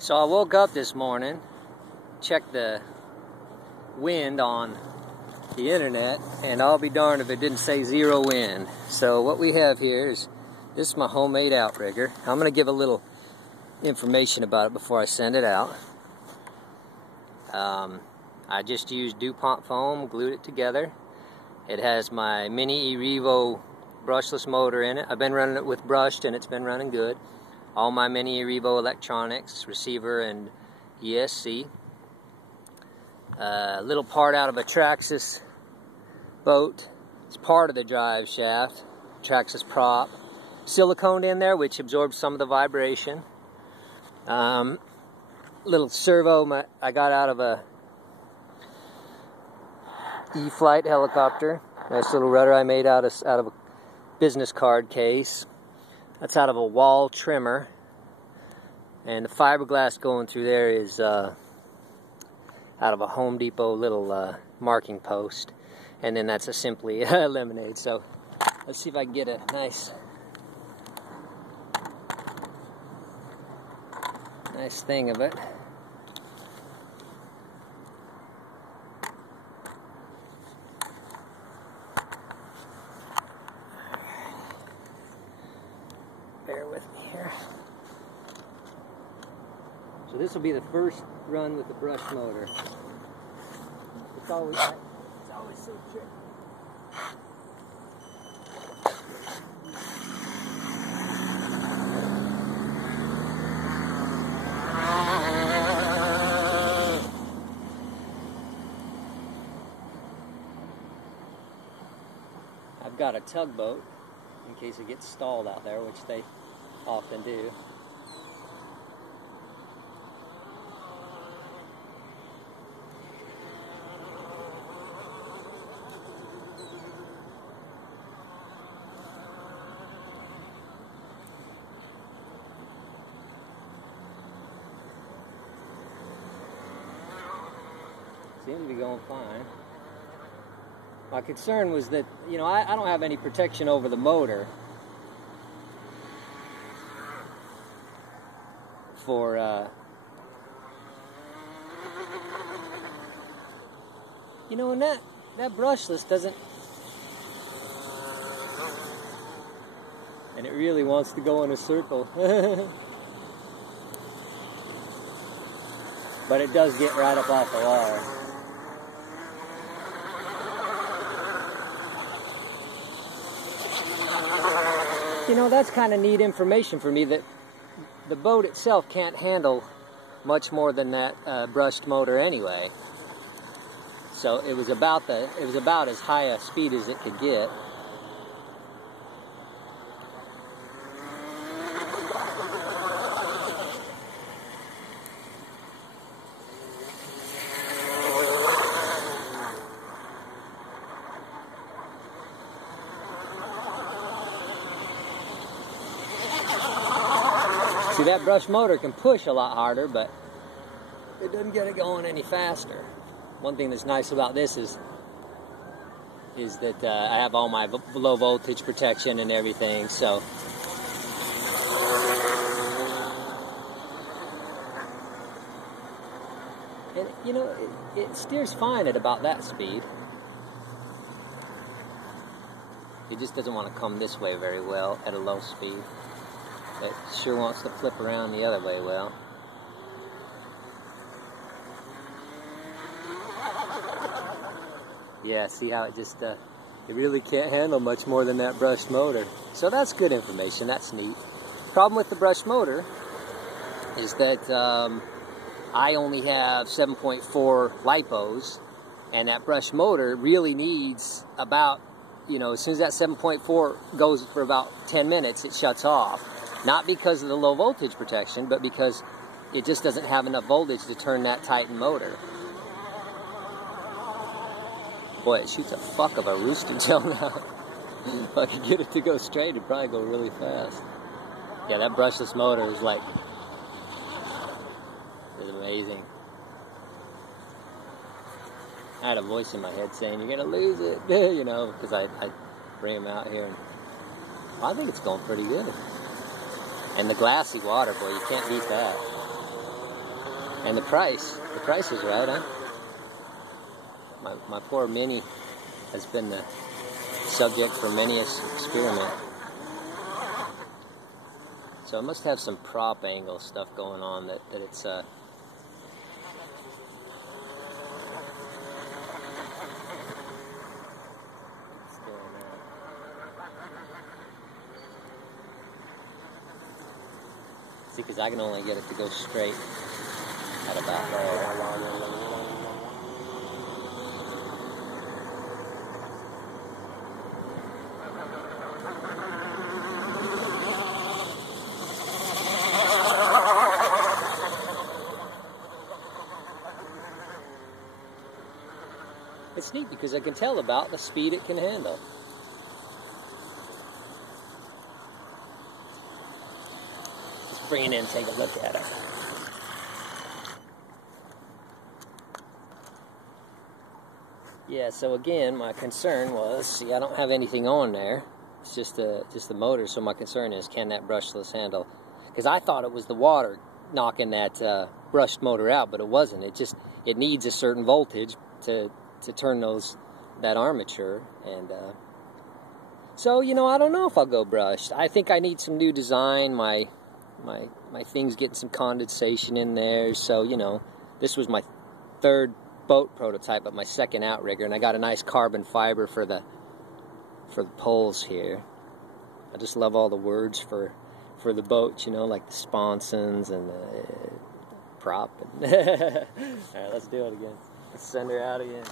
So I woke up this morning, checked the wind on the internet, and I'll be darned if it didn't say 0 wind. So what we have here is, this is my homemade outrigger. I'm going to give a little information about it before I send it out. I just used Dupnt Foam, glued it together. It has my mini E Revo brushless motor in it. I've been running it with brushed and it's been running good. All my mini E Revo electronics, receiver and ESC. A little part out of a Traxxas boat. It's part of the drive shaft. Traxxas prop. Silicone in there, which absorbs some of the vibration. Little servo I got out of a E-Flight helicopter. Nice little rudder I made out of a business card case. That's out of a wall trimmer. And the fiberglass going through there is out of a Home Depot little marking post. And then that's a Simply lemonade. So let's see if I can get a nice thing of it. Bear with me here. So this will be the first run with the brush motor. It's always so tricky. I've got a tugboat in case it gets stalled out there, which they often do. Seems to be going fine. My concern was that, you know, I don't have any protection over the motor for you know, and that brushless doesn't, and it really wants to go in a circle. But it does get right up off the wire. You know, that's kind of neat information for me, that the boat itself can't handle much more than that brushed motor anyway. So it was about as high a speed as it could get. See, that brush motor can push a lot harder, but it doesn't get it going any faster. One thing that's nice about this is that I have all my low voltage protection and everything, so. And, you know, it steers fine at about that speed. It just doesn't want to come this way very well at a low speed. It sure wants to flip around the other way well. Yeah, see how it just, it really can't handle much more than that brushed motor. So that's good information, that's neat. Problem with the brushed motor is that I only have 7.4 lipos, and that brushed motor really needs about, you know, as soon as that 7.4 goes for about 10 minutes, it shuts off. Not because of the low voltage protection, but because it just doesn't have enough voltage to turn that Titan motor. Boy, it shoots a fuck of a rooster tail now. If I could get it to go straight, it'd probably go really fast. Yeah, that brushless motor is like, it's amazing. I had a voice in my head saying, "You're gonna lose it," you know, because I bring them out here. And, well, I think it's going pretty good. And the glassy water, boy, you can't beat that. And the price is right, huh? My poor Mini has been the subject for many an experiment. So it must have some prop angle stuff going on that it's see, because I can only get it to go straight at about there. It's neat because I can tell about the speed it can handle. Let's bring it in and take a look at it. Yeah, so again, my concern was, see, I don't have anything on there. It's just the motor, so my concern is, can that brushless handle? Because I thought it was the water knocking that brushed motor out, but it wasn't. It needs a certain voltage to turn that armature, and so, you know, I don't know if I'll go brushed. I think I need some new design. My thing's getting some condensation in there, so, you know, this was my third boat prototype, but my second outrigger, and I got a nice carbon fiber for the poles here. I just love all the words for the boat, you know, like the sponsons and the prop. And Alright, let's do it again. Let's send her out again.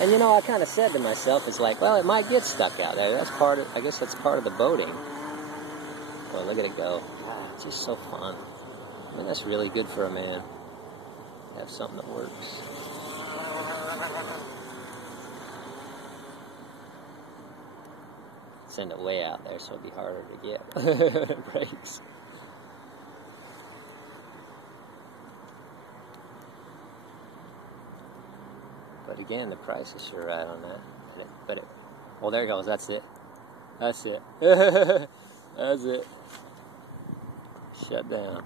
And you know, I kind of said to myself, it's like, well, it might get stuck out there. I guess that's part of the boating. Well, look at it go. It's just so fun. I mean, that's really good for a man. Have something that works. Send it way out there so it'll be harder to get brakes. But again, the price is sure right on that. Well, there it goes. That's it. That's it. That's it. Shut down.